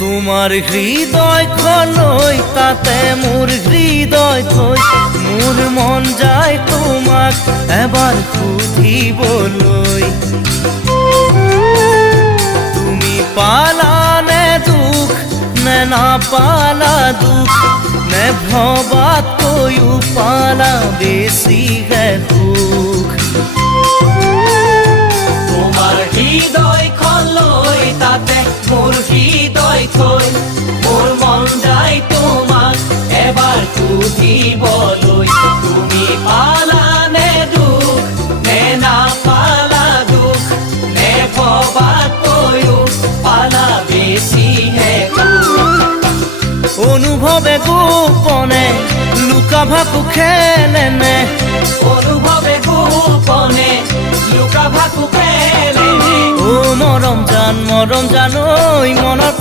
তোমার হৃদয় খলৈ তাতে মোর হৃদয় থৈ মোর মন যায় তোমাক এবাৰ সুধিবলৈ তুমি পালানে দুখ নে নাপালা দুখ নে ভবাতকৈও পালা বেছিহে সুখ তোমার হৃদয় খলৈ তাতে মোর হৃদয় থৈ মোর মন যায় তোমাক এবাৰ সুধিবলৈ তুমি পালানে দুখ নে নাপালা দুখ নে ভবাতকৈও পালা বেছিহে সুখ অনুভৱে গোপনে লুকা ভাকু খেলেনে অনুভৱে গোপনে লুকা ভাকু খেলেনে ও মৰম জান ঐ মনৰ